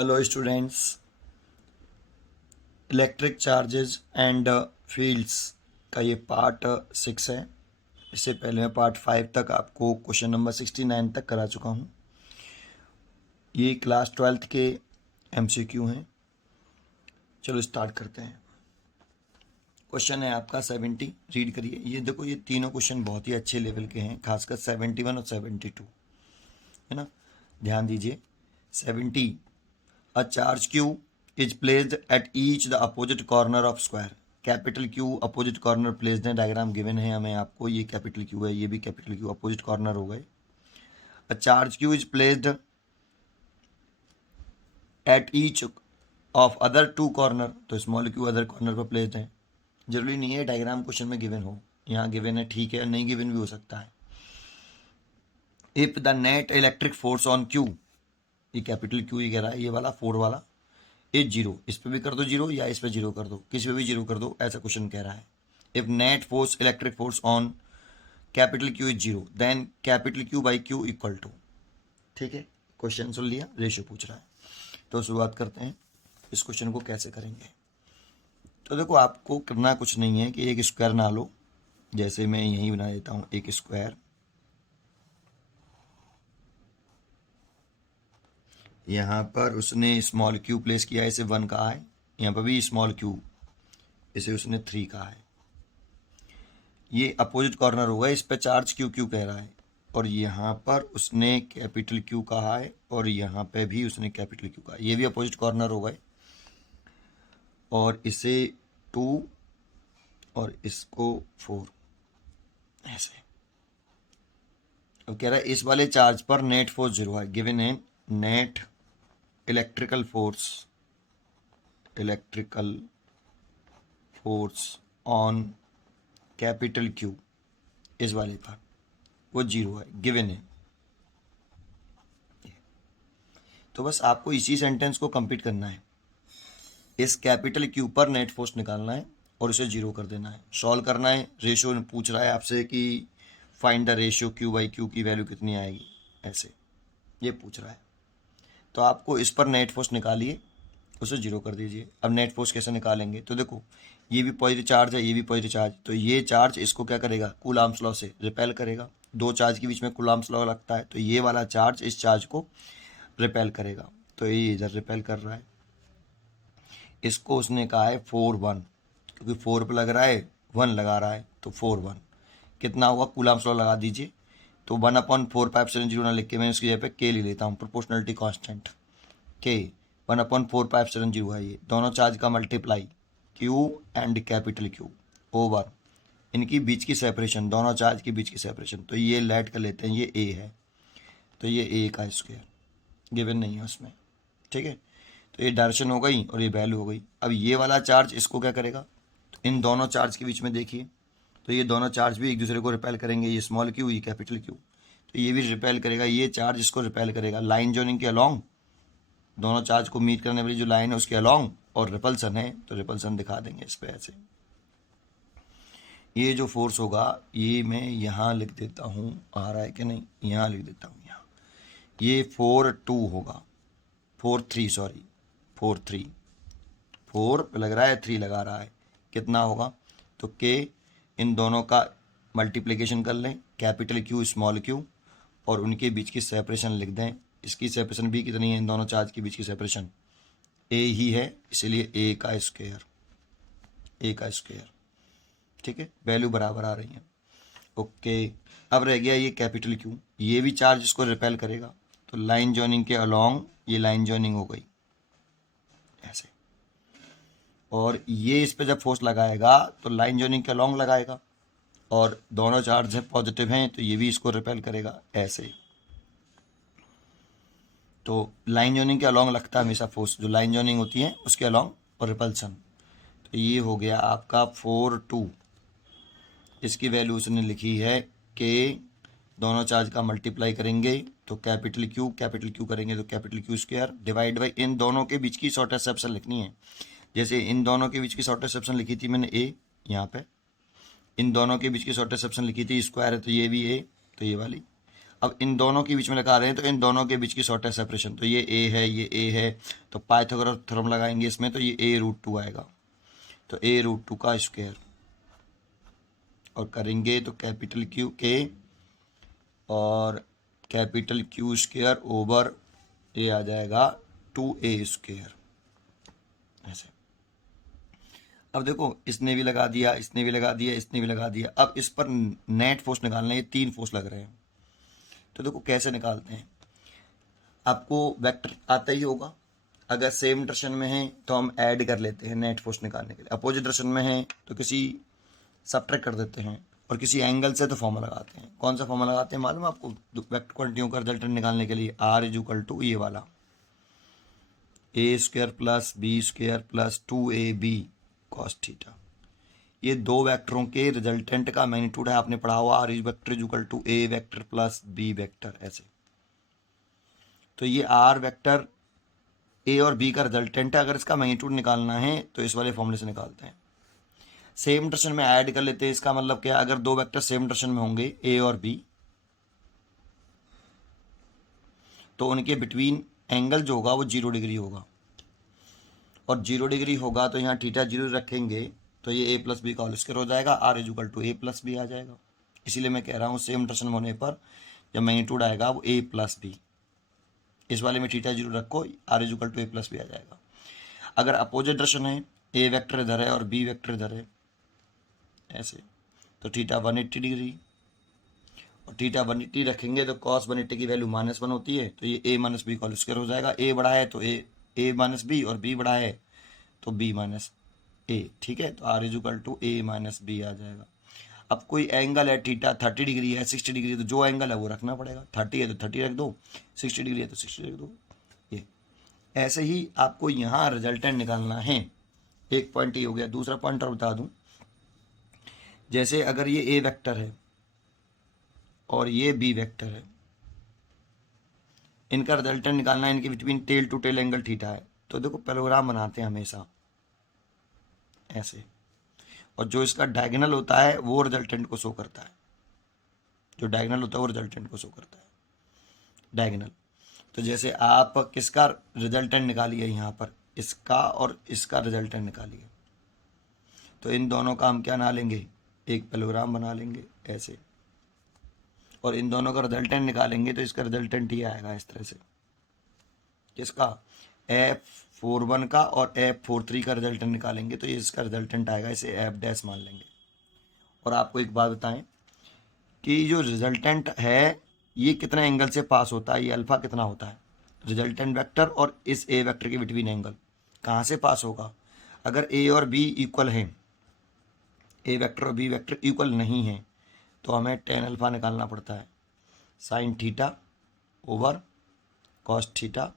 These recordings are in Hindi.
Hello students, electric charges and fields का ये पार्ट 6 है। इससे पहले मैं पार्ट 5 तक आपको क्वेश्चन नंबर 69 तक करा चुका हूँ। ये क्लास 12th के MCQ हैं। चलो स्टार्ट करते हैं। क्वेश्चन है आपका 70, रीड करिए। ये देखो, ये तीनों क्वेश्चन बहुत ही अच्छे लेवल के हैं, खासकर 71 और 72, है ना। ध्यान दीजिए। 70, a charge q is placed at each the opposite corner of square। Capital Q opposite corner placed है, डायग्राम गिवन है हमें आपको। ये कैपिटल Q है, ये भी कैपिटल Q, अपोजिट कॉर्नर हो गए। A charge Q is placed at each of other two corner, तो स्मॉल q अदर कॉर्नर पर प्लेस्ड है। जरूरी नहीं है डायग्राम क्वेश्चन में गिवन हो, यहाँ गिवन है ठीक है, नहीं गिवन भी हो सकता है। If the net electric force on Q, ये कैपिटल Q ही कह रहा है, ये वाला 4 वाला, इज जीरो। इस पे भी कर दो जीरो या इस पे जीरो कर दो, किसी पे भी जीरो कर दो, ऐसा क्वेश्चन कह रहा है। If net force electric force on capital Q is zero, then capital Q by Q equal to. ठीक है, क्वेश्चन सुन लिया, रेशियो पूछ रहा है। तो शुरुआत करते हैं, इस क्वेश्चन को कैसे करेंगे। तो देखो, आपको करना कुछ नहीं है कि एक स्क्वायर ना लो, जैसे मैं यहीं बना देता हूँ एक स्क्वायर। यहाँ पर उसने स्मॉल क्यू प्लेस किया, इसे 1 कहा है। यहाँ पर भी स्मॉल क्यू, इसे उसने 3 कहा है। ये अपोजिट कॉर्नर होगा, इस पे चार्ज क्यू क्यू कह रहा है, और यहाँ पर उसने कैपिटल क्यू कहा है, और यहाँ पे भी उसने कैपिटल क्यू कहा है। ये भी अपोजिट कॉर्नर हो गए, और इसे 2 और इसको 4, ऐसे। अब कह रहा है इस वाले चार्ज पर नेट फोर्स 0 है। गिवन है net electrical force on capital Q, इस वाले पर वो 0 है, गिवन है। तो बस आपको इसी सेंटेंस को कंप्लीट करना है। इस कैपिटल क्यू पर नेट फोर्स निकालना है और इसे 0 कर देना है, सॉल्व करना है। रेशियो पूछ रहा है आपसे कि find the ratio Q by Q की वैल्यू कितनी आएगी, ऐसे ये पूछ रहा है। तो आपको इस पर नेट फोर्स निकालिए, उसे 0 कर दीजिए। अब नेट फोर्स कैसे निकालेंगे, तो देखो, ये भी पॉजिटिव चार्ज है, ये भी पॉजिटिव चार्ज, तो ये चार्ज इसको क्या करेगा, कूलम्ब्स लॉ से रिपेल करेगा। दो चार्ज के बीच में कूलम्ब्स लॉ लगता है, तो ये वाला चार्ज इस चार्ज को रिपेल करेगा, तो ये इधर रिपेल कर रहा है। इसको उसने कहा है 4-1, क्योंकि 4 पे लग रहा है, 1 लगा रहा है, तो 4-1 कितना होगा, कूलम्ब्स लॉ लगा दीजिए। तो 1/4πε0 ना लिख के मैं इसकी जगह पे के ले लेता हूँ, प्रोपोर्शनलिटी कांस्टेंट के। 1/4πε0 है, ये दोनों चार्ज का multiply Q and capital Q over इनकी बीच की सेपरेशन, दोनों चार्ज के बीच की सेपरेशन। तो ये लेट कर लेते हैं, ये A है, तो ये A का स्क्वायर गिवन नहीं है उसमें। ठीक है, तो ये डायरेक्शन हो गई और ये वैल्यू हो गई। अब ये वाला चार्ज इसको क्या करेगा, तो इन दोनों चार्ज के बीच में देखिए, तो ये दोनों चार्ज भी एक दूसरे को रिपेल करेंगे, ये स्मॉल क्यू, ये कैपिटल क्यू, तो ये भी रिपेल करेगा, ये चार्ज इसको रिपेल करेगा। लाइन जॉइनिंग के अलॉन्ग, दोनों चार्ज को मीट करने वाली जो लाइन है उसके अलॉन्ग, और रिपल्सन है तो रिपल्सन दिखा देंगे इस पे ऐसे। ये जो फोर्स होगा, ये मैं यहाँ लिख देता हूँ, आ रहा है कि नहीं, यहाँ लिख देता हूँ, यहाँ ये 4-2 होगा, 4-3 सॉरी, 4-3, 4 पे लग रहा है, 3 लगा रहा है, कितना होगा, तो के इन दोनों का मल्टीप्लिकेशन कर लें, कैपिटल Q स्मॉल q, और उनके बीच की सेपरेशन लिख दें। इसकी सेपरेशन भी कितनी है, इन दोनों चार्ज के बीच की सेपरेशन A ही है, इसलिए A का स्क्वायर। ठीक है, वैल्यू बराबर आ रही है। ओके, अब रह गया ये कैपिटल Q, ये भी चार्ज इसको रिपेल करेगा, तो लाइन जॉइनिंग के अलॉन्ग ये लाइन जॉइनिंग हो गई ऐसे, और ये इस पे जब फोर्स लगाएगा तो लाइन जॉइनिंग के अलॉन्ग लगाएगा, और दोनों चार्ज है पॉजिटिव हैं, तो ये भी इसको रिपेल करेगा ऐसे। तो लाइन जॉइनिंग के अलॉन्ग लगता है हमेशा फोर्स, जो लाइन जॉइनिंग होती है उसके अलॉन्ग, और रिपल्सन। तो ये हो गया आपका 4-2, इसकी वैल्यू उसने लिखी है कि दोनों चार्ज का मल्टीप्लाई करेंगे तो कैपिटल क्यू करेंगे तो capital Q square, divide by इन दोनों के बीच की शॉर्टेस्ट सेक्शन लिखनी है। जैसे इन दोनों के बीच की शॉर्टेस्ट सेक्शन लिखी थी मैंने A, यहाँ पे इन दोनों के बीच की शॉर्टेस्ट सेक्शन लिखी थी, स्क्वायर है तो ये भी A, तो ये वाली। अब इन दोनों के बीच में लगा रहे हैं तो इन दोनों के बीच की शॉर्टेस्ट सेपरेशन, तो ये ए है, ये ए है, तो पाइथागोरस थ्योरम लगाएंगे इसमें, तो ये a√2 आएगा, तो a√2 का स्क्वायर, और करेंगे तो कैपिटल क्यू के और कैपिटल क्यू स्क्वायर ओवर ये आ जाएगा 2a², ऐसे। अब देखो इसने भी लगा दिया, इसने भी लगा दिया, इसने भी लगा दिया। अब इस पर नेट फोर्स निकालना है, ये 3 फोर्स लग रहे हैं। तो देखो कैसे निकालते हैं, आपको वेक्टर आता ही होगा। अगर सेम डायरेक्शन में है तो हम ऐड कर लेते हैं नेट फोर्स निकालने के लिए, अपोजिट डायरेक्शन में है तो किसी सब्ट्रैक्ट कर देते हैं, और किसी एंगल से तो फॉर्मूला लगाते हैं। कौन सा फॉर्मूला लगाते हैं मालूम है आपको वेक्टर क्वांटिटियों का रिजल्टेंट निकालने के लिए? R ये वाला a² + b² + 2ab cos theta. ये दो वेक्टरों के रिजल्टेंट का मैग्नीट्यूड है, आपने पढ़ा हुआ R a vector + b vector, ऐसे। तो ये R वेक्टर a और b का रिजल्टेंट है, अगर इसका मैग्नीट्यूड निकालना है तो इस वाले फॉर्मूले से निकालते हैं। सेम डायरेक्शन में ऐड कर लेते हैं, इसका मतलब क्या, अगर दो वेक्टर सेम डायरेक्शन में होंगे a और b, तो उनके बिटवीन एंगल जो होगा वो 0 डिग्री होगा, और 0 डिग्री होगा तो यहाँ थीटा 0 रखेंगे तो ये a + b का होल स्क्वायर हो जाएगा, R a + b आ जाएगा। इसीलिए मैं कह रहा हूँ सेम डायरेक्शन में होने पर जब मैग्नीट्यूड आएगा वो a + b, इस वाले में थीटा 0 रखो, R a + b आ जाएगा। अगर अपोजिट डायरेक्शन है, a वेक्टर इधर है और b वेक्टर इधर है, ऐसे, तो थीटा 180 डिग्री, और थीटा 180 रखेंगे तो cos 180 की वैल्यू -1 होती है, तो ये a - b का होल स्क्वायर हो जाएगा। a बड़ा है तो a - b, और b बड़ा है तो b - a, ठीक है। तो R a - b आ जाएगा। अब कोई एंगल है थीटा 30 डिग्री है, 60 डिग्री है, तो जो एंगल है वो रखना पड़ेगा। 30 है तो 30 रख दो, 60 डिग्री है तो 60 रख दो। ये ऐसे ही आपको यहाँ रिजल्टेंट निकालना है। एक पॉइंट ये हो गया। दूसरा पॉइंट और बता दूं, जैसे अगर ये ए वेक्टर है और ये बी वेक्टर है, इनका रिजल्टेंट निकालना है, इनके between tail to tail angle theta है। तो देखो पैराग्राफ बनाते हैं हमेशा ऐसे, और जो इसका डायगोनल होता है वो रिजल्टेंट को शो करता है, जो डायगोनल होता है वो रिजल्टेंट को शो करता है, डायगोनल। तो जैसे आप किसका रिजल्टेंट निकालिए, यहाँ पर इसका और इसका रिजल्टेंट निकालिए, तो इन दोनों का हम क्या बना लेंगे, एक पैराग्राफ बना लेंगे ऐसे, और इन दोनों का रिजल्टेंट निकालेंगे तो इसका रिजल्टेंट ये आएगा इस तरह से। किसका? F41 का और F43 का रिजल्टेंट निकालेंगे तो ये इसका रिजल्टेंट आएगा, इसे F' मान लेंगे। और आपको एक बात बताएं कि जो रिजल्टेंट है ये कितने एंगल से पास होता है, ये अल्फा कितना होता है, रिजल्टेंट वेक्टर और इस ए वेक्टर के बिटवीन एंगल कहाँ से पास होगा। अगर ए और बी इक्वल हैं, ए वेक्टर और बी वेक्टर इक्वल नहीं हैं, तो हमें tan अल्फा निकालना पड़ता है, sine theta over cos theta.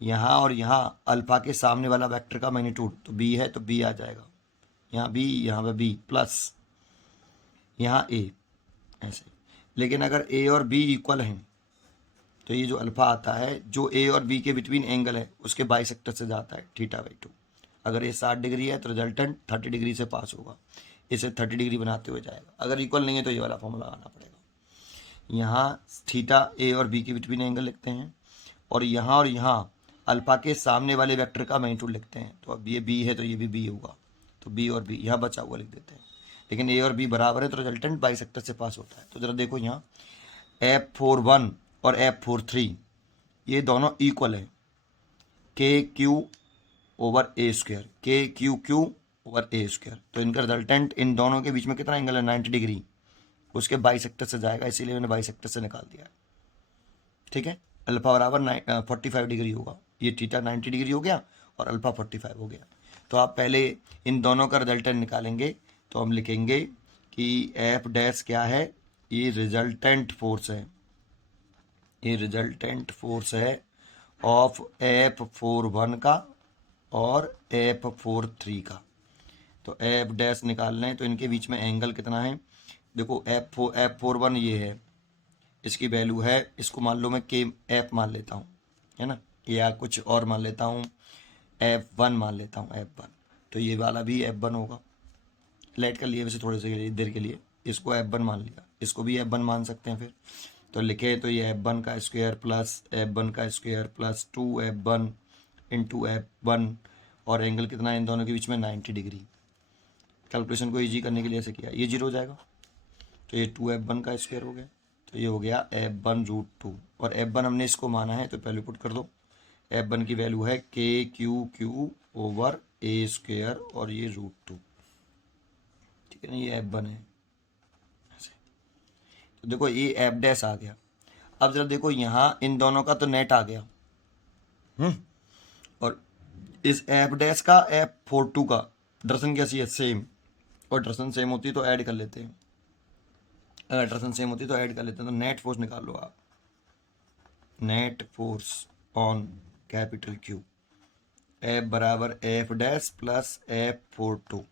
यहाँ और यहाँ अल्फा के सामने वाला वेक्टर का मैग्नीट्यूड तो b है तो b आ जाएगा, यहाँ b, यहाँ पे b प्लस यहाँ a, ऐसे। लेकिन अगर a और b इक्वल हैं तो ये जो अल्फा आता है, जो a और b के बिटवीन एंगल है उसके बाइसेक्टर से जाता है θ/2। अगर ये 60 डिग्री है तो रिजल्टेंट 30 डिग्री से पास होगा, इसे 30 डिग्री बनाते हुए जाएगा। अगर इक्वल नहीं है तो ये वाला फॉर्मूला आना पड़ेगा। यहाँ थीटा a और b के बिटवीन एंगल लिखते हैं, और यहाँ अल्फा के सामने वाले वेक्टर का मैग्नीट्यूड लिखते हैं। तो अब ये b है तो ये भी b होगा, तो b और b यहाँ बचा हुआ लिख देते हैं। लेकिन a और b बराबर है तो रिजल्टेंट बाइसेक्टर से पास होता है। तो ज़रा देखो यहाँ F41 और F43 ये दोनों इक्वल है, KQ over a², KQQ over a²। तो इनका रिजल्टेंट इन दोनों के बीच में कितना एंगल है, 90 डिग्री, उसके बाइसेक्टर से जाएगा, इसीलिए मैंने बाइसेक्टर से निकाल दिया है। ठीक है, अल्फा बराबर 45 डिग्री होगा, ये थीटा 90 डिग्री हो गया और अल्फा 45 हो गया। तो आप पहले इन दोनों का रिजल्टेंट निकालेंगे, तो हम लिखेंगे कि F' क्या है, ये रिजल्टेंट फोर्स है, ये रिजल्टेंट फोर्स है ऑफ F41 का और F43 का। तो F' निकालना है तो इनके बीच में एंगल कितना है, देखो F41 ये है, इसकी वैल्यू है, इसको मान लो मैं F मान लेता हूँ, है ना, या कुछ और मान लेता हूँ, F1 मान लेता हूँ, F1। तो ये वाला भी F1 होगा, लेट कर लिए वैसे थोड़े से देर के लिए, इसको F1 मान लिया, इसको भी F1 मान सकते हैं फिर। तो लिखे तो ये F1 का स्क्वायर प्लस F1 का square plus 2F1 into F1, और एंगल कितना है इन दोनों के बीच में 90 डिग्री। कैलकुलेशन को ईजी करने के लिए ऐसे किया, ये 0 हो जाएगा, तो ये 2F1 का स्क्वायर हो गया, तो ये हो गया F1√2, और F1 हमने इसको माना है तो पहले पुट कर दो। F1 की वैल्यू है KQQ/A², और ये √2, ठीक है ना, ये F1 है। तो देखो ये F' आ गया। अब जरा देखो यहाँ इन दोनों का तो नेट आ गया, और इस F' का F42 का डायरेक्शन कैसी है, सेम, और डायरेक्शन सेम होती है तो ऐड कर लेते हैं। अगर डायरेक्शन सेम होती है तो ऐड कर लेते हैं। तो नेट फोर्स निकाल लो आप, net force on capital Q, F बराबर F' प्लस F42।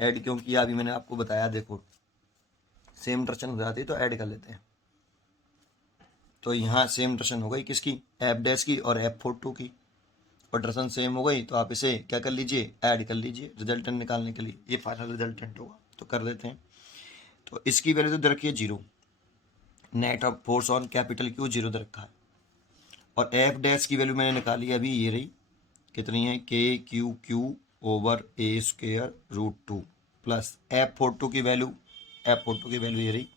ऐड क्यों किया अभी मैंने आपको बताया, देखो सेम डायरेक्शन हो जाती है तो ऐड कर लेते हैं। तो यहाँ सेम डायरेक्शन हो गई किसकी, F' की और F42 की, और डायरेक्शन सेम हो गई तो आप इसे क्या कर लीजिए, ऐड कर लीजिए रिजल्टेंट निकालने के लिए। ये फाइनल रिजल्टेंट होगा, तो कर देते हैं। तो इसकी वैल्यू तो दे रखी है 0, net of force on capital Q 0 दे रखा है, और F' की वैल्यू मैंने निकाली अभी, ये रही, कितनी है, KQQ/A² प्लस F42 की वैल्यू ये रही,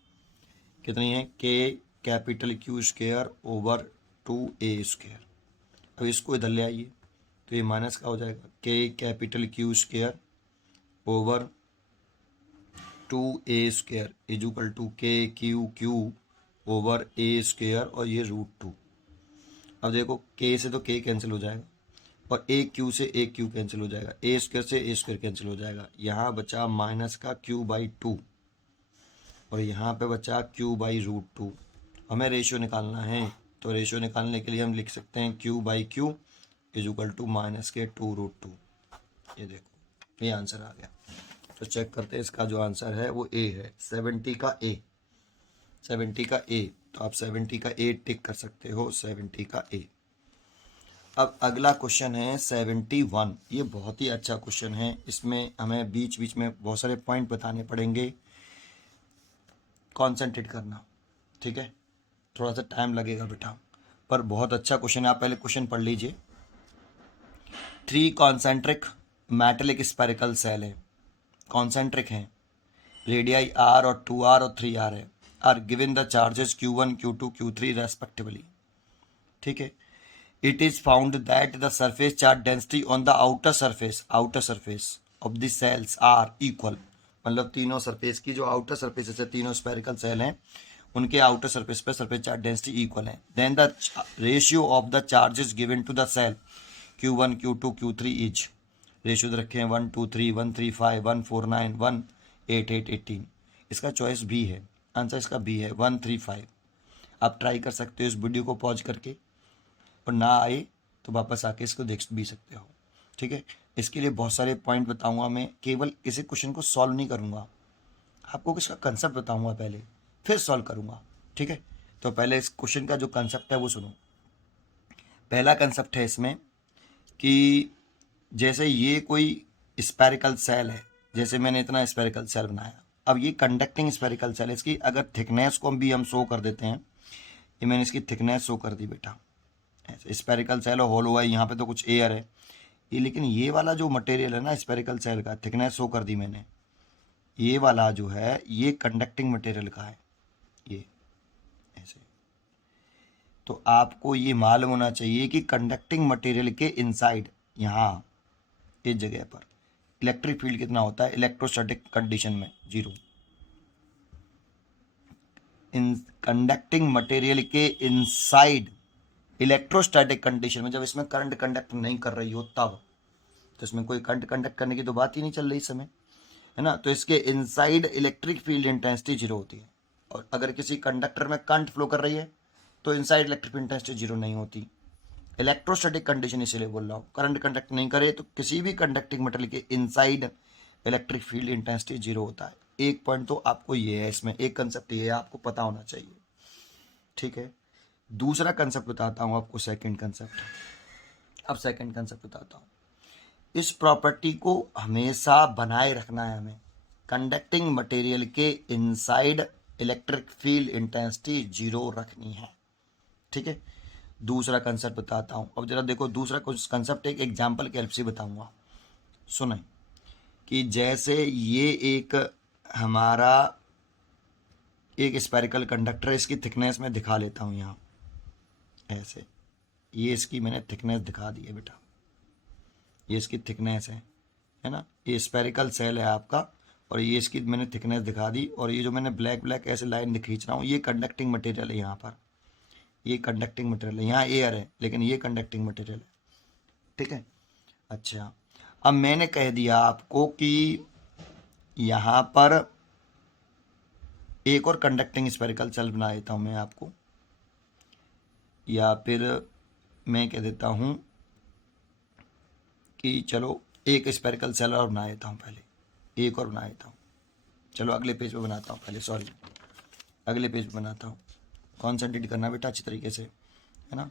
कितनी है, KQ²/2A²। अब इसको इधर ले आइए तो ये माइनस का हो जाएगा, KQ²/2A² is equal to KQQ/A², और ये √2। अब देखो K से तो K कैंसिल हो जाएगा, और AQ से AQ कैंसिल हो जाएगा, A² से A² कैंसिल हो जाएगा, यहाँ बचा माइनस का Q/2, और यहाँ पे बचा Q/√2। हमें रेशियो निकालना है, तो रेशियो निकालने के लिए हम लिख सकते हैं Q/Q is equal to minus के 2√2। ये देखो ये आंसर आ गया। तो चेक करते हैं, इसका जो आंसर है वो A है, 70 का A, 70 का A। तो आप 70 का A टिक कर सकते हो, 70 का A। अब अगला क्वेश्चन है 71। ये बहुत ही अच्छा क्वेश्चन है, इसमें हमें बीच बीच में बहुत सारे पॉइंट बताने पड़ेंगे, कॉन्सेंट्रेट करना, ठीक है, थोड़ा सा टाइम लगेगा बेटा, पर बहुत अच्छा क्वेश्चन है। आप पहले क्वेश्चन पढ़ लीजिए। 3 कॉन्सेंट्रिक मेटेलिक स्पेरिकल सेल है, कॉन्सेंट्रिक हैं, रेडियाई R और 2R और 3R है, are given the charges Q1 Q2 Q3 respectively, ठीक है। It is found that the surface charge density on the outer surface of the shells are equal, मतलब तीनों सरफेस की जो आउटर सरफेस है, तीनों स्पेरिकल सेल हैं, उनके आउटर सरफेस पे सरफेस चार्ज डेंसिटी इक्वल है। Then the ratio of the charges given to the shell Q1 Q2 Q3 is, ratio रखे हैं 1 2 3 1 3 5 1 4 9 1 8 8 18। इसका चॉइस बी है, आंसर इसका बी है, 1 3 5। आप ट्राई कर सकते हो इस वीडियो को पॉज करके, और ना आए तो वापस आके इसको देख भी सकते हो, ठीक है। इसके लिए बहुत सारे पॉइंट बताऊंगा मैं, केवल किसी क्वेश्चन को सॉल्व नहीं करूंगा, आपको इसका कंसेप्ट बताऊंगा पहले, फिर सॉल्व करूंगा, ठीक है। तो पहले इस क्वेश्चन का जो कंसेप्ट है वो सुनो। पहला कंसेप्ट है इसमें कि जैसे ये कोई स्पेरिकल सेल है, जैसे मैंने इतना स्पेरिकल सेल बनाया, अब ये कंडक्टिंग स्पेरिकल सेल है, इसकी अगर थिकनेस को भी हम शो कर देते हैं, ये मैंने इसकी थिकनेस शो कर दी बेटा, ऐसे स्पेरिकल सेल और होलो है, यहाँ पे तो कुछ एयर है ये, लेकिन ये वाला जो मटेरियल है ना स्पेरिकल सेल का, थिकनेस शो कर दी मैंने, ये वाला जो है ये कंडक्टिंग मटेरियल का है, ये ऐसे। तो आपको ये मालूम होना चाहिए कि कंडक्टिंग मटेरियल के इनसाइड यहाँ इस जगह पर इलेक्ट्रिक फील्ड कितना होता है, इलेक्ट्रोस्टैटिक कंडीशन में 0। इन कंडक्टिंग मटेरियल के इनसाइड इलेक्ट्रोस्टैटिक कंडीशन में, जब इसमें करंट कंडक्ट नहीं कर रही हो तब, तो इसमें कोई करंट कंडक्ट करने की तो बात ही नहीं चल रही इस समय, है ना। तो इसके इनसाइड इलेक्ट्रिक फील्ड इंटेंसिटी 0 होती है, और अगर किसी कंडक्टर में करंट फ्लो कर रही है तो इनसाइड इलेक्ट्रिक फील्ड इंटेंसिटी 0 नहीं होती। इलेक्ट्रोस्टैटिक कंडीशन इसलिए बोल रहा हूँ, करंट कंडक्ट नहीं करे तो किसी भी कंडक्टिंग मटेरियल के इनसाइड इलेक्ट्रिक फील्ड इंटेंसिटी 0 होता है। एक पॉइंट तो आपको ये है, इसमें एक कंसेप्ट ये है, आपको पता होना चाहिए, ठीक है। दूसरा कंसेप्ट बताता हूँ आपको, सेकंड कंसेप्ट। अब सेकंड कंसेप्ट बताता हूँ, इस प्रॉपर्टी को हमेशा बनाए रखना है हमें, कंडक्टिंग मटेरियल के inside electric field intensity zero रखनी है। ठीक है, दूसरा कंसेप्ट बताता हूँ। अब जरा देखो, दूसरा कुछ कंसेप्ट एक एग्जाम्पल की हेल्प से बताऊँगा। सुने कि जैसे ये एक हमारा एक स्पेरिकल कंडक्टर है, इसकी थिकनेस मैं दिखा लेता हूँ यहाँ ऐसे। ये इसकी मैंने थिकनेस दिखा दी है बेटा, ये इसकी थिकनेस है ना। ये स्पेरिकल सेल है आपका, और ये इसकी मैंने थिकनेस दिखा दी। और ये जो मैंने ब्लैक ब्लैक ऐसे लाइन खींच रहा हूँ, ये कंडक्टिंग मटेरियल है यहाँ पर, ये कंडक्टिंग मटेरियल है। यहाँ एयर है लेकिन ये कंडक्टिंग मटेरियल है। ठीक है, अच्छा अब मैंने कह दिया आपको कि यहाँ पर एक और कंडक्टिंग स्पेरिकल सेल बना देता हूँ मैं आपको, या फिर मैं कह देता हूँ कि चलो एक स्पेरिकल सेल और बना देता हूँ, पहले एक और बना देता हूँ। चलो अगले पेज पे बनाता हूँ पहले, सॉरी अगले पेज पे बनाता हूँ। कॉन्सेंट्रेट करना बेटा अच्छी तरीके से, है ना।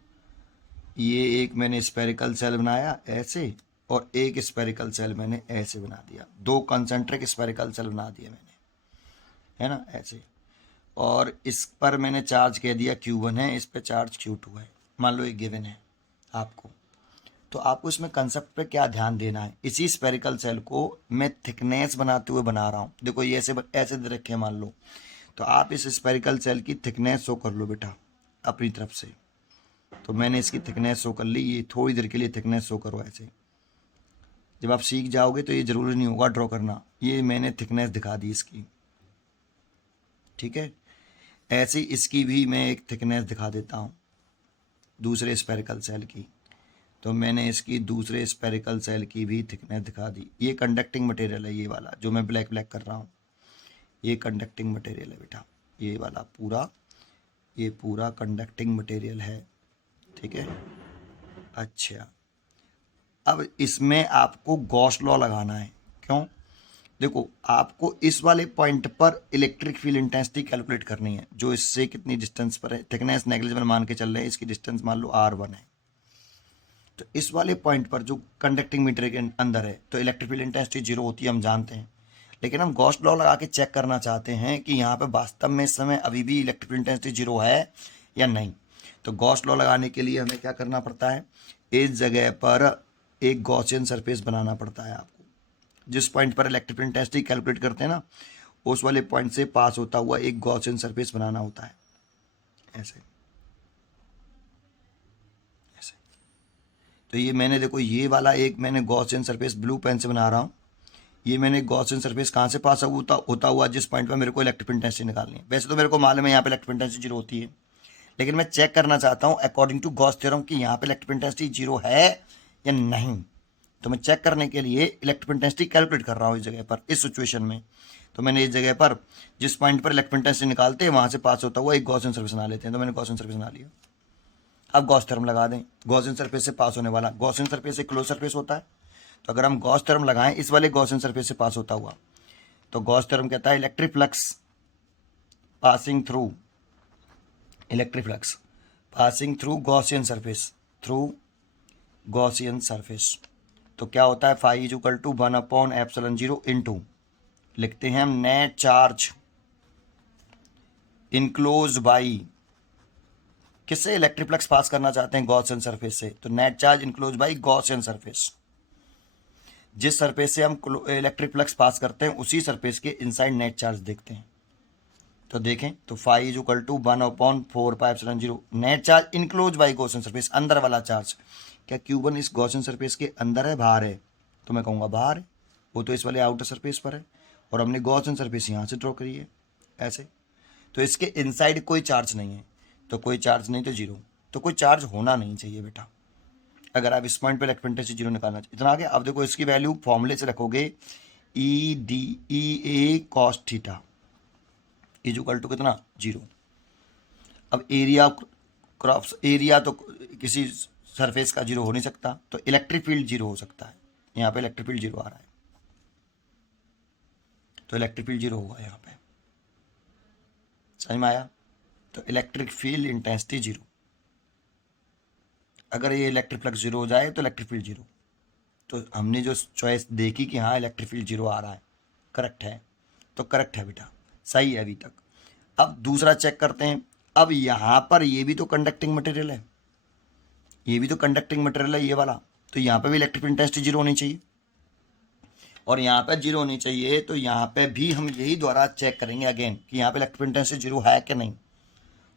ये एक मैंने स्पेरिकल सेल बनाया ऐसे, और एक स्पेरिकल सेल मैंने ऐसे बना दिया। दो कंसेंट्रिक स्पेरिकल सेल बना दिए मैंने, है ना, ऐसे। और इस पर मैंने चार्ज कह दिया Q1 है, इस पर चार्ज Q2 है, मान लो ये गिवन है आपको। तो आपको इसमें कंसेप्ट पे क्या ध्यान देना है, इसी स्पेरिकल सेल को मैं थिकनेस बनाते हुए बना रहा हूँ। देखो ये ऐसे ऐसे दे रखे हैं मान लो, तो आप इस स्पेरिकल सेल की थिकनेस शो कर लो बेटा अपनी तरफ से। तो मैंने इसकी थिकनेस शो कर ली, ये थोड़ी देर के लिए थिकनेस शो करो ऐसे। जब आप सीख जाओगे तो ये ज़रूरी नहीं होगा ड्रॉ करना, ये मैंने थिकनेस दिखा दी इसकी। ठीक है, ऐसे इसकी भी मैं एक थिकनेस दिखा देता हूँ दूसरे स्पेरिकल सेल की। तो मैंने इसकी दूसरे स्पेरिकल सेल की भी थिकनेस दिखा दी। ये कंडक्टिंग मटेरियल है, ये वाला जो मैं ब्लैक ब्लैक कर रहा हूँ, ये कंडक्टिंग मटेरियल है बेटा, ये वाला पूरा, ये पूरा कंडक्टिंग मटेरियल है। ठीक है, अच्छा अब इसमें आपको गॉस लॉ लगाना है। क्यों? देखो आपको इस वाले पॉइंट पर इलेक्ट्रिक फील्ड इंटेंसिटी कैलकुलेट करनी है, जो इससे कितनी डिस्टेंस पर है। थिकनेस नेग्लिजिबल मान के चल रहे हैं, इसकी डिस्टेंस मान लो R1 है। तो इस वाले पॉइंट पर जो कंडक्टिंग मीटर के अंदर है, तो इलेक्ट्रिक फील्ड इंटेंसिटी जीरो होती है, हम जानते हैं। लेकिन हम गॉस लॉ लगा के चेक करना चाहते हैं कि यहाँ पे वास्तव में इस समय अभी भी इलेक्ट्रिक फील्ड इंटेंसिटी जीरो है या नहीं। तो गॉस लॉ लगाने के लिए हमें क्या करना पड़ता है, इस जगह पर एक गॉसियन सरफेस बनाना पड़ता है आपको। जिस पॉइंट पर इलेक्ट्रिक फील्ड इंटेंसिटी कैलकुलेट करते हैं ना, उस वाले पॉइंट से पास होता हुआ एक गॉसियन सरफेस बनाना होता है ऐसे ऐसे। तो ये मैंने देखो, ये वाला एक मैंने गॉसियन सरफेस ब्लू पेन से बना रहा हूँ। ये मैंने गॉसियन सरफेस कहाँ से पास होता हुआ, जिस पॉइंट पर मेरे को इलेक्ट्रिक फील्ड इंटेंसिटी निकालनी है। वैसे तो मेरे को मालूम है यहाँ पे इलेक्ट्रिक फील्ड इंटेंसिटी जीरो होती है, लेकिन मैं चेक करना चाहता हूँ अकॉर्डिंग टू गॉस थ्योरम कि यहाँ पे इलेक्ट्रिक फील्ड इंटेंसिटी जीरो है या नहीं। तो मैं चेक करने के लिए इलेक्ट्रिक फील्ड इंटेंसिटी कैलकुलेट कर रहा हूँ इस जगह पर, इस सिचुएशन में। तो मैंने इस जगह पर जिस पॉइंट पर इलेक्ट्रिक फील्ड इंटेंसिटी निकालते हैं वहाँ से पास होता हुआ एक गॉसियन सरफेस बना लेते हैं। तो मैंने गॉसियन सरफेस बना लिया। अब गॉस थ्योरम लगा दें, गॉसियन सरफेस से पास होने वाला, गॉसियन सरफेस एक क्लोज सरफेस होता है। तो अगर हम गॉस थ्योरम लगाएं इस वाले गॉसियन सरफेस से पास होता हुआ, तो गॉस थ्योरम कहता है electric flux passing through, electric flux passing through Gaussian surface, through Gaussian surface. तो क्या होता है, फाई इज इक्वल टू 1/एप्सिलॉन 0 इनटू, लिखते हैं हम नेट चार्ज इनक्लोज बाई, किससे, इलेक्ट्रिक फ्लक्स पास करना चाहते हैं गॉसियन सरफेस से, तो net charge enclose by Gaussian surface. जिस सरफेस से हम इलेक्ट्रिक फ्लक्स पास करते हैं उसी सरफेस के इनसाइड नेट चार्ज देखते हैं। तो देखें, तो phi is equal to 1/4πε0 net charge enclose by Gaussian surface, अंदर वाला चार्ज। क्या Q1 इस गॉसियन सरफेस के अंदर है बाहर है, तो मैं कहूँगा बाहर है, वो तो इस वाले आउटर सरफेस पर है, और हमने गॉसियन सरफेस यहाँ से ड्रॉ करी है ऐसे। तो इसके इनसाइड कोई चार्ज नहीं है, तो कोई चार्ज नहीं तो जीरो, तो कोई चार्ज होना नहीं चाहिए बेटा अगर आप इस पॉइंट पर इलेक्ट्रिक फील्ड इंटेंसिटी जीरो निकालना चाहिए। इतना आगे। अब देखो इसकी वैल्यू फॉर्मूले से रखोगे, E cos theta is equal to कितना, जीरो। अब एरिया क्रॉस एरिया तो किसी सरफेस का जीरो हो नहीं सकता, तो इलेक्ट्रिक फील्ड जीरो हो सकता है। यहाँ पे इलेक्ट्रिक फील्ड जीरो आ रहा है, तो इलेक्ट्रिक फील्ड जीरो होगा यहाँ पे, समझ में आया। तो इलेक्ट्रिक फील्ड इंटेंसिटी जीरो, अगर ये इलेक्ट्रिक फ्लक्स जीरो हो जाए तो इलेक्ट्रिक फील्ड जीरो। तो हमने जो चॉइस देखी कि हाँ इलेक्ट्रिक फील्ड जीरो आ रहा है, करेक्ट है, तो करेक्ट है बेटा, सही है अभी तक। अब दूसरा चेक करते हैं। अब यहाँ पर ये भी तो कंडक्टिंग मटेरियल है, ये भी तो कंडक्टिंग मटेरियल है ये वाला, तो यहाँ पे भी इलेक्ट्रिक इंटेंसिटी जीरो होनी चाहिए और यहाँ पे जीरो होनी चाहिए। तो यहाँ पे भी हम यही द्वारा चेक करेंगे अगेन कि यहाँ पे इलेक्ट्रिक इंटेंसिटी जीरो है कि नहीं।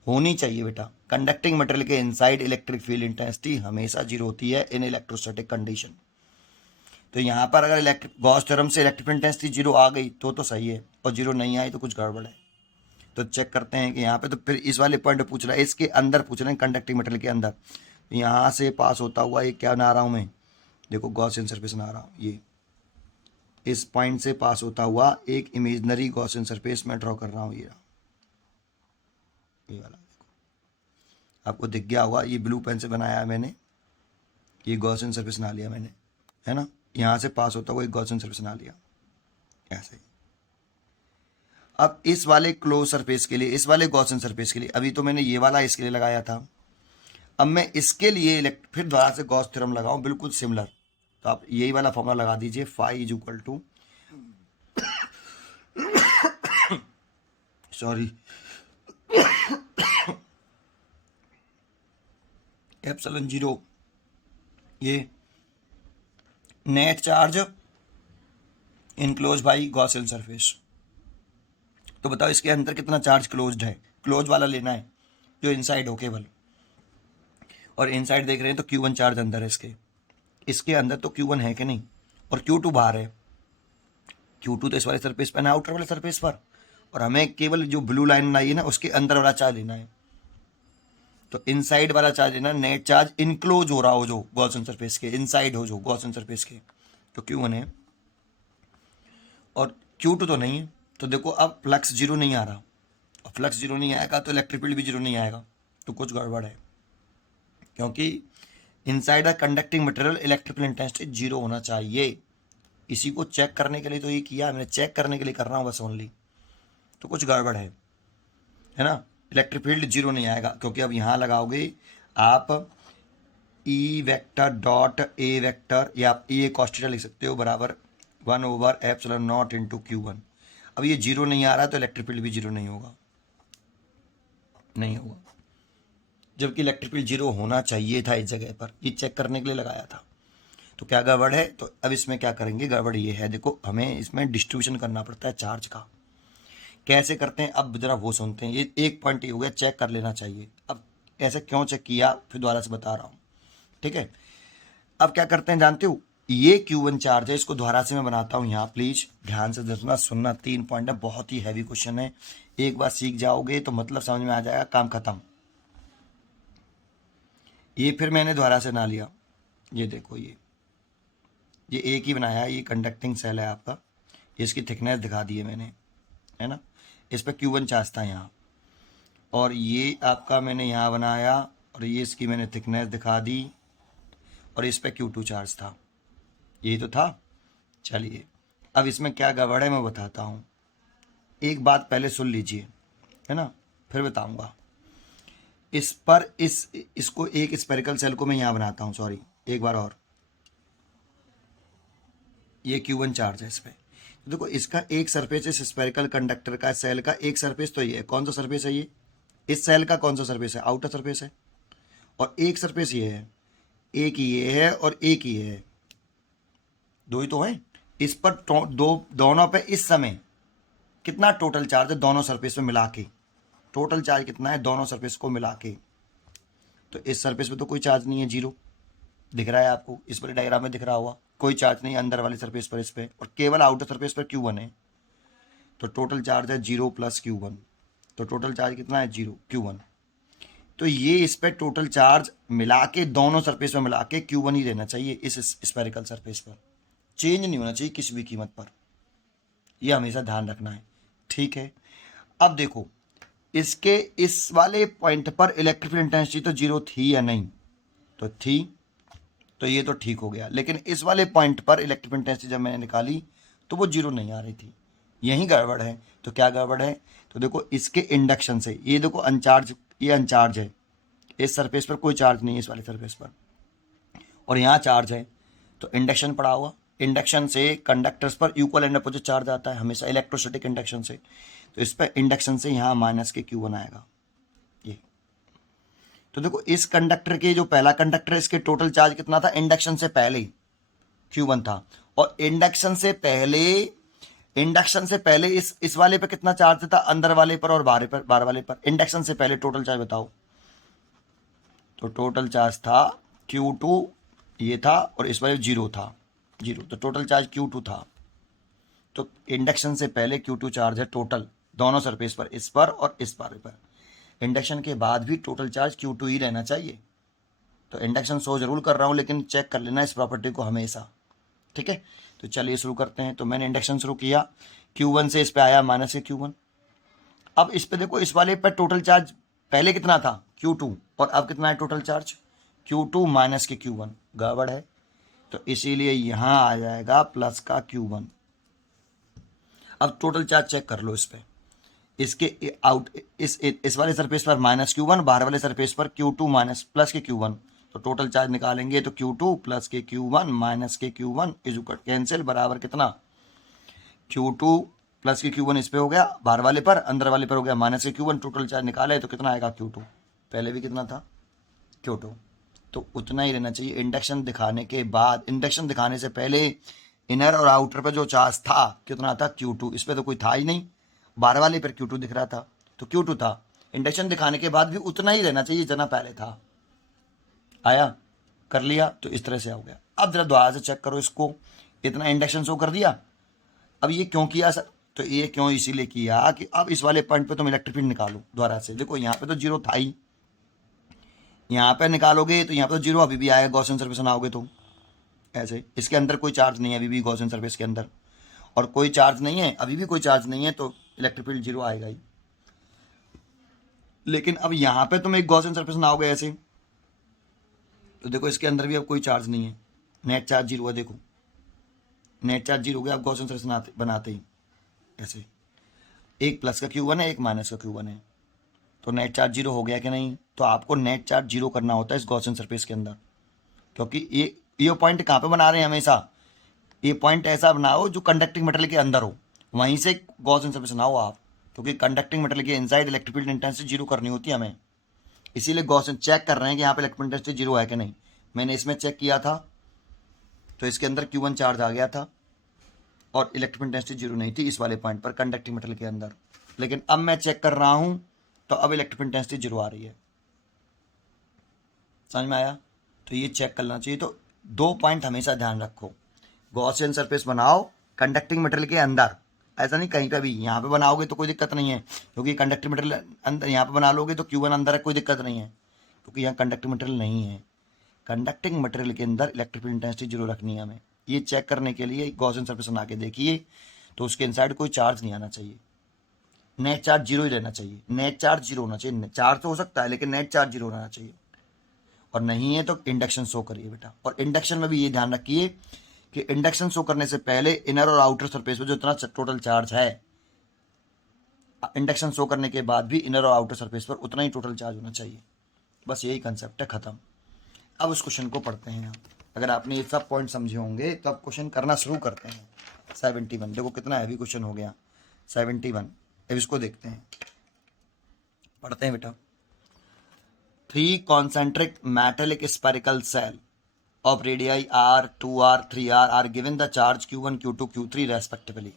होनी चाहिए बेटा। कंडक्टिंग मटेरियल के इनसाइड इलेक्ट्रिक फील्ड इंटेंसिटी हमेशा जीरो होती है इन इलेक्ट्रोस्टैटिक कंडीशन। तो यहाँ पर अगर इलेक्ट्रिक गॉस थ्योरम से इलेक्ट्रिक इंटेंसिटी जीरो आ गई तो सही है, और जीरो नहीं आई तो कुछ गड़बड़ है। तो चेक करते हैं कि यहाँ पे तो फिर इस वाले पॉइंट पूछ रहा है, इसके अंदर पूछ रहे हैं कंडक्टिंग मटेरियल के अंदर। यहाँ से पास होता हुआ ये क्या बना रहा हूँ मैं, देखो गॉसियन सरफेस बना रहा हूँ। ये इस पॉइंट से पास होता हुआ एक इमेजनरी गॉसियन सरफेस में ड्रॉ कर रहा हूँ। ये वाला देखो, आपको दिख गया होगा, ये ब्लू पेन से बनाया है मैंने। ये गॉसियन सरफेस बना लिया मैंने, है ना। यहाँ से पास होता हुआ एक गॉसियन सरफेस बना लिया ऐसे ही। अब इस वाले क्लोज सरफेस के लिए, इस वाले गॉसियन सरफेस के लिए, अभी तो मैंने ये वाला इसके लिए लगाया था, अब मैं इसके लिए फिर दोबारा से गॉस थ्योरम लगाऊं बिल्कुल सिमिलर। तो आप यही वाला फॉर्मूला लगा दीजिए, phi is equal to sorry epsilon zero, ये net charge enclose by Gaussian surface. तो बताओ इसके अंदर कितना चार्ज क्लोज्ड है, क्लोज वाला लेना है जो इनसाइड हो केवल, और इनसाइड देख रहे हैं तो Q1 चार्ज अंदर है इसके अंदर तो Q1 है कि नहीं, और Q2 बाहर है। Q2 तो इस वाले सरफेस पर ना, आउटर वाले सरफेस पर, और हमें केवल जो ब्लू लाइन बनाई है ना उसके अंदर वाला चार्ज लेना है। तो इनसाइड वाला चार्ज लेना, नेट चार्ज इनक्लोज हो रहा हो जो गॉसियन सरफेस के, इनसाइड हो जो गॉसियन सरफेस के, तो Q1 है और Q2 तो नहीं है। तो देखो अब फ्लक्स जीरो नहीं आ रहा, और फ्लक्स जीरो नहीं आएगा तो इलेक्ट्रिक फील्ड भी जीरो नहीं आएगा, तो कुछ गड़बड़ है। क्योंकि inside a conducting material electrical intensity zero होना चाहिए। इसी को चेक करने के लिए तो ये किया मैंने, चेक करने के लिए कर रहा हूँ बस ओनली, तो कुछ गड़बड़ है ना। इलेक्ट्रिक फील्ड जीरो नहीं आएगा क्योंकि अब यहाँ लगाओगे आप E vector dot A vector, या आप ए कॉस थीटा लिख सकते हो, बराबर 1/ε0 इंटू Q1। अब ये जीरो नहीं आ रहा तो इलेक्ट्रिक फील्ड भी जीरो नहीं होगा, नहीं होगा, जबकि इलेक्ट्रिक फील्ड जीरो होना चाहिए था इस जगह पर, ये चेक करने के लिए लगाया था। तो क्या गड़बड़ है, तो अब इसमें क्या करेंगे, गड़बड़ ये है, देखो हमें इसमें डिस्ट्रीब्यूशन करना पड़ता है चार्ज का। कैसे करते हैं अब जरा वो सुनते हैं। ये एक पॉइंट ये हो गया, चेक कर लेना चाहिए। अब ऐसे क्यों चेक किया फिर दोबारा से बता रहा हूँ, ठीक है। अब क्या करते हैं जानते हो, ये Q1 चार्ज है, इसको दोबारा से मैं बनाता हूँ यहाँ, प्लीज ध्यान से देखना सुनना। 3 पॉइंट है, बहुत ही हैवी क्वेश्चन है, एक बार सीख जाओगे तो मतलब समझ में आ जाएगा, काम खत्म। ये फिर मैंने दोबारा से ना लिया, ये देखो ये एक ही बनाया है, ये कंडक्टिंग सेल है आपका, इसकी थिकनेस दिखा दी है मैंने, है ना। इस पर Q1 चार्ज था यहाँ, और ये आपका मैंने यहाँ बनाया, और ये इसकी मैंने थिकनेस दिखा दी, और इस पर Q2 चार्ज था, यही तो था। चलिए अब इसमें क्या गड़बड़ है मैं बताता हूँ, एक बात पहले सुन लीजिए, है ना, फिर बताऊँगा। इस पर इसको एक स्पेरिकल सेल को मैं यहाँ बनाता हूँ, सॉरी एक बार और, ये Q1 चार्ज है इस पर। तो देखो इसका एक सरफेस, इस स्पेरिकल कंडक्टर का सेल का एक सरफेस तो ये है, कौन सा सरफेस है ये, इस सेल का कौन सा सरफेस है, आउटर सरफेस है, और एक सरफेस ये है, एक ये है और एक ये है, दो ही तो है। इस पर दोनों पे इस समय कितना टोटल चार्ज है दोनों सरफेस में मिला के, टोटल चार्ज कितना है दोनों सरफेस को मिला के। तो इस सरफेस पे तो कोई चार्ज नहीं है, जीरो दिख रहा है आपको, इस पर डायग्राम में दिख रहा होगा, कोई चार्ज नहीं अंदर वाली सरफेस पर इस पर, और केवल आउटर सरफेस पर Q1 है। तो टोटल चार्ज है 0 + Q1, तो टोटल चार्ज कितना है 0 Q1। तो ये इस पर टोटल चार्ज मिला के दोनों सरफेस में मिला के Q1 ही रहना चाहिए इस स्पेरिकल सरफेस पर, चेंज नहीं होना चाहिए किसी भी कीमत पर, यह हमेशा ध्यान रखना है, ठीक है। अब देखो इसके इस वाले पॉइंट पर इलेक्ट्रिकल इंटेंसिटी तो जीरो थी या नहीं, तो थी, तो ये तो ठीक हो गया। लेकिन इस वाले पॉइंट पर इलेक्ट्रिकल इंटेंसिटी जब मैंने निकाली तो वो जीरो नहीं आ रही थी, यही गड़बड़ है। तो क्या गड़बड़ है, तो देखो इसके इंडक्शन से, ये देखो अनचार्ज, ये अनचार्ज है, इस सरफेस पर कोई चार्ज नहीं है इस वाले सरफेस पर, और यहाँ चार्ज है, तो इंडक्शन पड़ा हुआ, इंडक्शन से कंडक्टर्स पर इक्वल एंड अपोजिट चार्ज आता है हमेशा इलेक्ट्रोस्टैटिक इंडक्शन से। तो इस पर इंडक्शन से यहाँ माइनस के Q1 आएगा ये। तो देखो इस कंडक्टर के जो पहला कंडक्टर है इसके टोटल चार्ज कितना था, इंडक्शन से पहले Q1 था, और इंडक्शन से पहले इस वाले पे कितना चार्ज था, अंदर वाले पर और बाहर वाले पर। इंडक्शन से पहले टोटल चार्ज बताओ। तो टोटल चार्ज था Q2 ये था, और इस वाले 0 था, 0, तो टोटल चार्ज Q2 था। तो इंडक्शन से पहले Q2 चार्ज है टोटल दोनों सरफेस पर, इस पर और इस पर। इंडक्शन के बाद भी टोटल चार्ज Q2 ही रहना चाहिए। तो इंडक्शन शो जरूर कर रहा हूँ, लेकिन चेक कर लेना इस प्रॉपर्टी को हमेशा, ठीक है। तो चलिए शुरू करते हैं। तो मैंने इंडक्शन शुरू किया, Q1 से इस पे आया माइनस के Q1। अब इस पे देखो, इस वाले पर टोटल चार्ज पहले कितना था Q2, और अब कितना है टोटल चार्ज Q2 माइनस के Q1, गड़बड़ है। तो इसीलिए यहाँ आ जाएगा प्लस का Q1। अब टोटल चार्ज चेक कर लो इस पे, इसके आउट इस वाले सरफेस पर माइनस Q1, बाहर वाले सरफेस पर Q2 माइनस प्लस के Q1। तो टोटल चार्ज निकालेंगे तो Q2 प्लस के Q1 माइनस के Q1 इज इक्वल कैंसिल बराबर कितना, Q2 प्लस के Q1 इस पे हो गया बाहर वाले पर, अंदर वाले पर हो गया माइनस के Q1। टोटल चार्ज निकाले तो कितना आएगा Q2, पहले भी कितना था Q2। तो उतना ही रहना चाहिए। इंडक्शन दिखाने के बाद, इंडक्शन दिखाने से पहले इनर और आउटर पर जो चार्ज था कितना था Q2, इस पर तो कोई था ही नहीं, बाहर वाले पर Q2 दिख रहा था तो Q2 था। इंडक्शन दिखाने के बाद भी उतना ही रहना चाहिए जितना पहले था। आया, कर लिया, तो इस तरह से हो गया। अब जरा दोबारा से चेक करो इसको, इतना इंडक्शन शो कर दिया। अब ये क्यों किया सर, तो ये क्यों इसीलिए किया कि अब इस वाले पॉइंट पे तुम इलेक्ट्रिक फील्ड निकालो दोबारा से। देखो यहाँ पे तो 0 था ही, यहाँ पे निकालोगे तो यहाँ पे तो 0 अभी भी आएगा, गॉसियन सरफेस बनाओगे तो ऐसे। इसके अंदर कोई चार्ज नहीं है अभी भी, गॉसियन सरफेस के अंदर, और कोई चार्ज नहीं है अभी भी, कोई चार्ज नहीं है, तो इलेक्ट्रिक फील्ड 0 आएगा ही। लेकिन अब यहाँ पे तुम एक गॉसियन सरफेस बनाओगे ऐसे, तो देखो इसके अंदर भी अब कोई चार्ज नहीं है, नेट चार्ज 0 है। देखो नेट चार्ज 0 हो गया अब गॉसियन सरफेस बनाते ही ऐसे, एक प्लस का Q1 है, एक माइनस का Q1 है, तो नेट चार्ज 0 हो गया कि नहीं। तो आपको नेट चार्ज 0 करना होता है इस गॉसियन सरफेस के अंदर, क्योंकि ये पॉइंट कहाँ पे बना रहे हैं हमेशा, ये पॉइंट ऐसा बनाओ जो कंडक्टिंग मेटेरियल के अंदर हो, वहीं से गॉसियन सरफेस बनाओ आप, क्योंकि कंडक्टिंग मेटेरियल के इनसाइड इलेक्ट्रिक फील्ड इंटेंसिटी 0 करनी होती है हमें। इसीलिए गॉसियन चेक कर रहे हैं कि यहाँ पे इलेक्ट्रिक इंटेंसिटी 0 है कि नहीं। मैंने इसमें चेक किया था तो इसके अंदर Q1 चार्ज आ गया था और इलेक्ट्रिक इंटेंसिटी 0 नहीं थी इस वाले पॉइंट पर कंडक्टिंग मेटेरियल के अंदर। लेकिन अब मैं चेक कर रहा हूँ तो अब इलेक्ट्रिक इंटेंसिटी 0 आ रही है। समझ में आया? तो ये चेक करना चाहिए। तो 2 पॉइंट हमेशा ध्यान रखो, गॉसियन सरफेस बनाओ कंडक्टिंग मटेरियल के अंदर, ऐसा नहीं कहीं पे भी। यहाँ पे बनाओगे तो कोई दिक्कत नहीं है, क्योंकि कंडक्टिंग मटेरियल अंदर, यहाँ पे बना लोगे तो Q1 अंदर है, कोई दिक्कत नहीं है, क्योंकि यहाँ कंडक्टिंग मटेरियल नहीं है। कंडक्टिंग मटेरियल के अंदर इलेक्ट्रिक फील्ड इंटेंसिटी 0 रखनी है हमें। ये चेक करने के लिए गॉसियन सरफेस बना के देखिए, तो उसके इनसाइड कोई चार्ज नहीं आना चाहिए, नेट चार्ज 0 ही रहना चाहिए। नेट चार्ज 0 होना चाहिए, चार्ज तो हो सकता है लेकिन नेट चार्ज 0 रहना चाहिए। और नहीं है तो इंडक्शन शो करिए बेटा। और इंडक्शन में भी ये ध्यान रखिए कि इंडक्शन शो करने से पहले इनर और आउटर सरफेस पे जो इतना टोटल चार्ज है, इंडक्शन शो करने के बाद भी इनर और आउटर सरफेस पर उतना ही टोटल चार्ज होना चाहिए। बस यही कंसेप्ट है, ख़त्म। अब उस क्वेश्चन को पढ़ते हैं। अगर आपने ये सब पॉइंट समझे होंगे तो अब क्वेश्चन करना शुरू करते हैं। 71, देखो कितना हैवी क्वेश्चन हो गया 71। अब इसको देखते हैं, पढ़ते हैं बेटा। 3 concentric metallic spherical cell of radii r, 2r, 3r are given the charge Q1, Q2, Q3 respectively.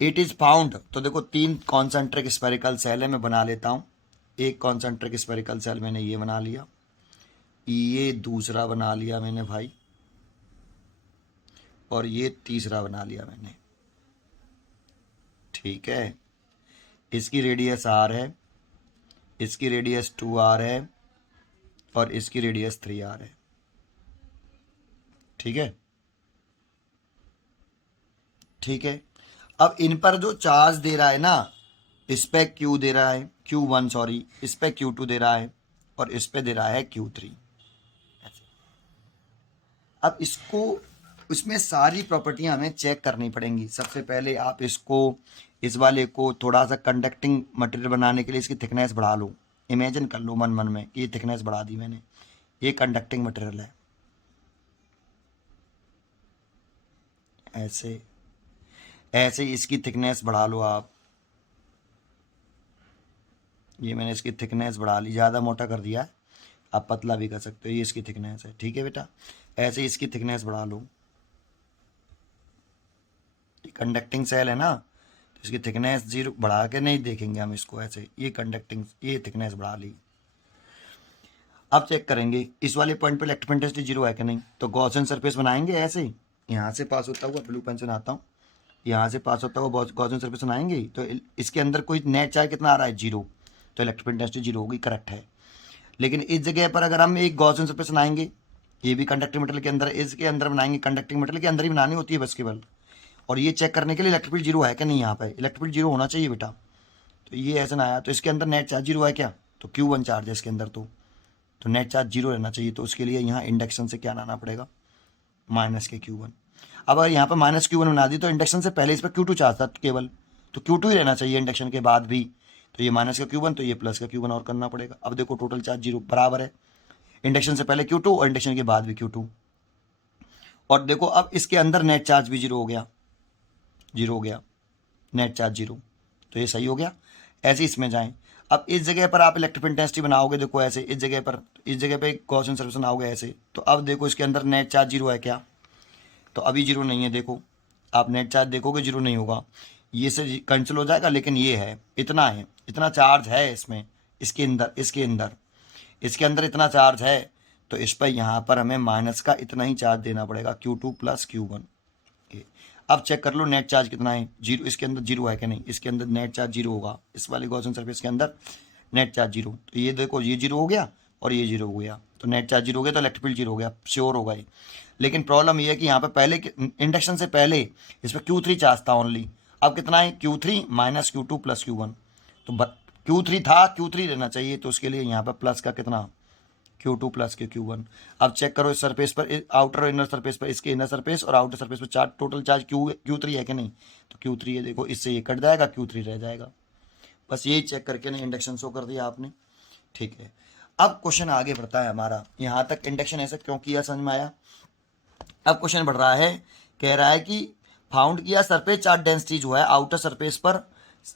It is found, तो देखो 3 concentric spherical cell है, मैं बना लेता हूँ। एक concentric spherical cell मैंने ये बना लिया, ये दूसरा बना लिया मैंने भाई, और ये तीसरा बना लिया मैंने, ठीक है। इसकी रेडियस r है, इसकी रेडियस 2r है, और इसकी रेडियस 3r है, ठीक है, ठीक है। अब इन पर जो चार्ज दे रहा है ना, इस पे Q दे रहा है, Q1 सॉरी, इस पे Q2 दे रहा है, और इस पे दे रहा है Q3। अब इसको, इसमें सारी प्रॉपर्टियां हमें चेक करनी पड़ेंगी। सबसे पहले आप इसको, इस वाले को थोड़ा सा कंडक्टिंग मटेरियल बनाने के लिए इसकी थिकनेस बढ़ा लो। इमेजिन कर लो मन मन में कि ये थिकनेस बढ़ा दी मैंने, ये कंडक्टिंग मटेरियल है, ऐसे ऐसे इसकी थिकनेस बढ़ा लो आप, ये मैंने इसकी थिकनेस बढ़ा ली, ज़्यादा मोटा कर दिया है, आप पतला भी कर सकते हो, ये इसकी थिकनेस है, ठीक है बेटा। ऐसे ही इसकी थिकनेस बढ़ा लो, ये कंडक्टिंग सेल है ना, तो इसकी थिकनेस 0 बढ़ा के नहीं देखेंगे हम इसको, ऐसे ये कंडक्टिंग, ये थिकनेस बढ़ा ली। अब चेक करेंगे इस वाले पॉइंट पे इलेक्ट्रिक इंटेंसिटी 0 है कि नहीं, तो गॉसियन सरफेस बनाएंगे ऐसे ही, यहाँ से पास होता हुआ, ब्लू पेन से बनाता हूँ, यहाँ से पास होता हुआ गॉसियन सरफेस बनाएंगे, तो इसके अंदर कोई नेट चार्ज कितना आ रहा है 0, तो इलेक्ट्रिक इंटेंसिटी 0 होगी, करेक्ट है। लेकिन इस जगह पर अगर हम एक गॉसियन सरफेस बनाएंगे, ये भी कंडक्टिंग मेटल के अंदर, इसके अंदर बनाएंगे, कंडक्टिंग मेटल के अंदर ही बनानी होती है बस केवल, और ये चेक करने के लिए इलेक्ट्रिक फील्ड 0 है कि नहीं, यहाँ पे इलेक्ट्रिक फील्ड 0 होना चाहिए बेटा। तो ये ऐसा ना आया, तो इसके अंदर नेट चार्ज 0 है क्या, तो Q1 चार्ज है इसके अंदर, तो नेट चार्ज 0 रहना चाहिए, तो उसके लिए यहाँ इंडक्शन से क्या लाना पड़ेगा, माइनस के Q1। अब अगर यहाँ पर माइनस Q1 बना दी तो इंडक्शन से पहले इस पर Q2 चार्ज था केवल, तो Q2 ही रहना चाहिए इंडक्शन के बाद भी, तो ये माइनस का Q1, तो ये प्लस का Q1 और करना पड़ेगा। अब देखो टोटल चार्ज 0 बराबर है, इंडक्शन से पहले Q2 और इंडक्शन के बाद भी Q2, और देखो अब इसके अंदर नेट चार्ज भी 0 हो गया, 0 हो गया, नेट चार्ज 0, तो ये सही हो गया। ऐसे इसमें जाएं, अब इस जगह पर आप इलेक्ट्रिक इंटेंसिटी बनाओगे, देखो ऐसे इस जगह पे गॉसियन सरफेस बनाओगे ऐसे, तो अब देखो इसके अंदर नेट चार्ज 0 है क्या, तो अभी 0 नहीं है, देखो आप नेट चार्ज देखोगे 0 नहीं होगा, ये से कैंसिल हो जाएगा, लेकिन ये है, इतना चार्ज है इसमें, इसके अंदर इतना चार्ज है, तो इस पर यहाँ पर हमें माइनस का इतना ही चार्ज देना पड़ेगा, Q2 प्लस Q1। अब चेक कर लो नेट चार्ज कितना है, 0, इसके अंदर 0 है कि नहीं, इसके अंदर नेट चार्ज 0 होगा, इस वाले गॉसियन सरफेस के अंदर नेट चार्ज 0, तो ये देखो ये 0 हो गया और ये 0 हो गया, तो नेट चार्ज 0 हो गया, तो इलेक्ट्रिक फील्ड 0 हो गया, श्योर होगा ये। लेकिन प्रॉब्लम ये है कि यहाँ पे पहले इंडक्शन से पहले इस पर Q3 चार्ज था ओनली, अब कितना है Q3 minus Q2 plus Q1, तो Q3 था, Q3 रहना चाहिए, तो उसके लिए यहाँ पर प्लस का कितना Q2 प्लस के Q1। अब चेक करो इस सरफेस पर, आउटर और इनर सरफेस पर, इसके इनर सरफेस और आउटर सरफेस पर चार्ज, टोटल चार्ज Q3 है कि नहीं, तो Q3 है, देखो इससे ये कट जाएगा, Q3 रह जाएगा, बस यही चेक करके ना इंडक्शन शो कर दिया आपने, ठीक है। अब क्वेश्चन आगे बढ़ता है हमारा, यहाँ तक इंडक्शन ऐसा क्यों किया समझ में आया। अब क्वेश्चन बढ़ रहा है, कह रहा है कि फाउंड किया सरफेस चार्ज डेंसिटी जो है आउटर सरफेस पर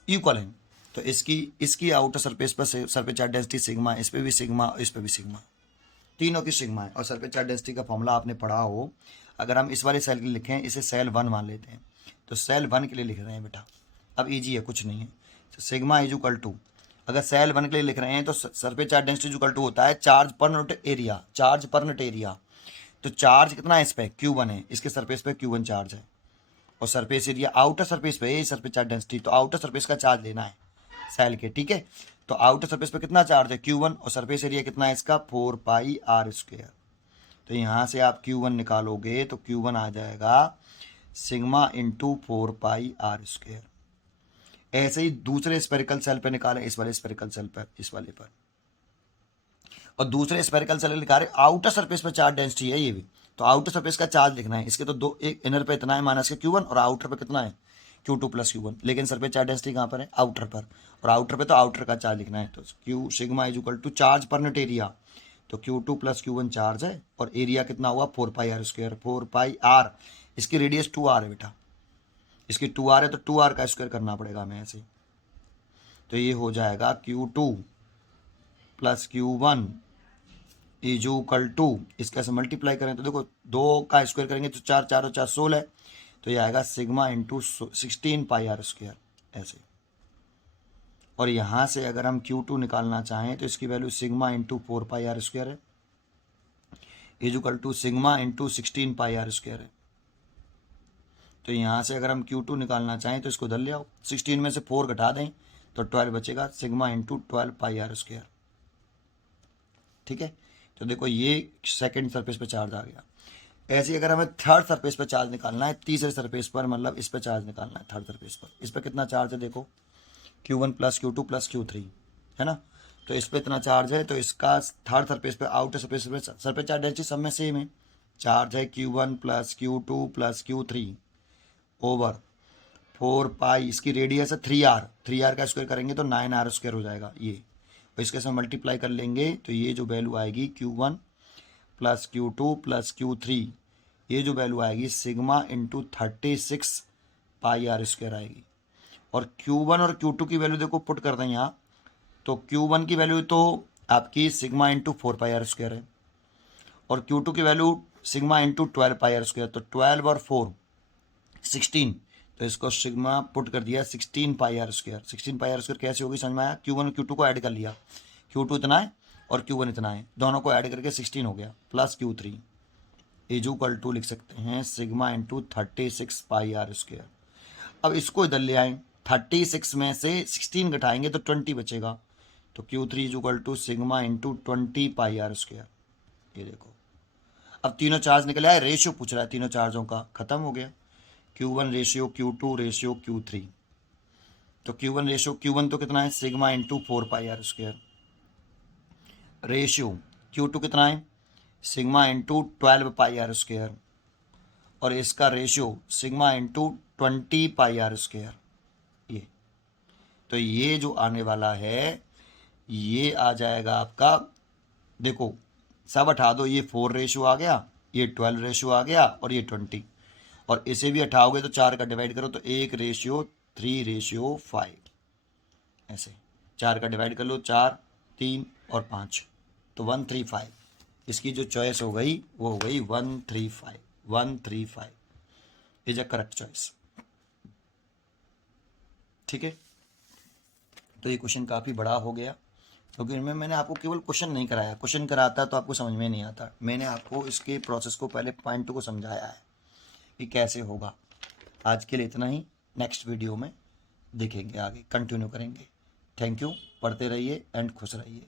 इक्वल है, तो इसकी आउटर सरफेस पर सरफेस चार्ज डेंसिटी सिग्मा, इस पर भी सिग्मा, इस पर भी सिग्मा, तीनों की सिग्मा है, और सरफेस चार्ज डेंसिटी का फॉर्मूला आपने पढ़ा हो, अगर हम इस वाले सेल के लिए लिखें, इसे सेल 1 मान लेते हैं, तो सेल 1 के लिए लिख रहे हैं बेटा, अब ईजी है, कुछ नहीं है, तो सिग्मा इज इक्वल टू, अगर सेल 1 के लिए लिख रहे हैं तो surface charge density equal to होता है चार्ज पर यूनिट एरिया, तो चार्ज कितना है इस पर Q1 है, इसके सरफेस पे Q1 चार्ज है, और सरफेस एरिया आउटर सरफेस पे है सरफेस चार्ज डेंसिटी, तो आउटर सरफेस का चार्ज लेना है सेल के, ठीक है। तो आउटर सरफेस पे कितना चार्ज है Q1, और सरफेस एरिया कितना है इसका 4πr², तो यहाँ से आप Q1 निकालोगे तो Q1 आ जाएगा सिग्मा इंटू 4πr²। ऐसे ही दूसरे स्पेरिकल सेल पे निकालें, इस वाले स्पेरिकल सेल पर, इस वाले पर, और दूसरे स्पेरिकल सेल निकाले, आउटर सरफेस पर चार्ज डेंसिटी है ये भी, तो आउटर सरफेस का चार्ज लिखना है, इसके तो दो, एक इनर पे इतना है माइनस के Q1 और आउटर पे कितना है Q2 प्लस Q1, लेकिन सरफेस चार्ज डेंसिटी कहाँ पर है आउटर पर, और आउटर पे तो आउटर का चार्ज लिखना है, तो Q sigma is equal to charge पर यूनिट एरिया, तो Q2 प्लस Q1 चार्ज है, और एरिया कितना हुआ 4πr², 4πr, इसकी रेडियस 2r है बेटा, इसकी 2r है, तो 2r का स्क्वायर करना पड़ेगा हमें ऐसे, तो ये हो जाएगा Q2 plus Q1 is equal to, इसका से मल्टीप्लाई करें तो देखो 2 का स्क्वायर करेंगे तो 4 4 और 4 16, तो ये आएगा सिग्मा इंटू 16πr², ऐसे। और यहाँ से अगर हम Q2 निकालना चाहें तो इसकी वैल्यू सिग्मा इंटू 4πr² है, is equal to sigma into 16πr² है। तो यहाँ से अगर हम Q2 निकालना चाहें तो इसको उधर ले आओ, 16 में से 4 घटा दें तो 12 बचेगा, सिग्मा इंटू 12πr², ठीक है। तो देखो ये सेकंड सरफेस पे चार्ज आ गया। ऐसे ही अगर हमें थर्ड सरफेस पे चार्ज निकालना है, तीसरे सरफेस पर, मतलब इस पे चार्ज निकालना है थर्ड सरफेस पर, इस पर कितना चार्ज है देखो Q1 plus Q2 plus Q3 है ना, तो इस पर इतना चार्ज है, तो इसका थर्ड सरफेस पे आउटर सरफेस पे सरफेस चार्ज डेंसिटी सब में सेम है, चार्ज है Q1 plus Q2 plus Q3 over 4π, इसकी रेडियस है 3r का स्क्वायर करेंगे तो 9r² हो जाएगा ये, और इसके साथ मल्टीप्लाई कर लेंगे तो ये जो वैल्यू आएगी Q1 plus Q2 plus Q3, ये जो वैल्यू आएगी सिग्मा इंटू 36πr² आएगी, और Q1 और Q2 की वैल्यू देखो पुट कर दें यहाँ, तो Q1 की वैल्यू तो आपकी सिग्मा इंटू 4πr² है और Q2 की वैल्यू सिग्मा इंटू 12πr²। तो 12 और 4 16, तो इसको सिग्मा पुट कर दिया 16πr²। 16πr² कैसे होगी समझ में आया? Q1 और Q2 को ऐड कर लिया, Q2 इतना है और Q1 इतना है, दोनों को ऐड करके 16 हो गया, plus Q3 is equal to लिख सकते हैं सिग्मा इंटू 36πr²। अब इसको इधर ले आए, 36 में से 16 घटाएंगे तो 20 बचेगा, तो Q3 is equal to sigma into 20πr²। ये देखो अब तीनों चार्ज निकले आए, रेशियो पूछ रहा है तीनों चार्जों का, खत्म हो गया। Q1 ratio Q2 ratio Q3, तो Q1 रेशियो Q1 तो कितना है sigma into 4πr², ratio Q2 कितना है सिग्मा इंटू 12πr², और इसका रेशियो सिग्मा इंटू 20πr²। ये तो ये जो आने वाला है ये आ जाएगा आपका, देखो सब हटा दो, ये 4 रेशियो आ गया, ये 12 रेशियो आ गया और ये 20, और इसे भी हटाओगे तो 4 का डिवाइड करो तो 1:3:5, ऐसे 4 का डिवाइड कर लो, 4 3 और 5, तो 135। इसकी जो चॉइस हो गई वो हो गई 135। 135 इज अ करेक्ट चॉइस। ठीक है, तो ये क्वेश्चन काफ़ी बड़ा हो गया क्योंकि इनमें मैंने आपको केवल क्वेश्चन नहीं कराया, क्वेश्चन कराता तो आपको समझ में नहीं आता, मैंने आपको इसके प्रोसेस को पहले पॉइंट को समझाया है कि कैसे होगा। आज के लिए इतना ही, नेक्स्ट वीडियो में देखेंगे, आगे कंटिन्यू करेंगे। थैंक यू, पढ़ते रहिए एंड खुश रहिए।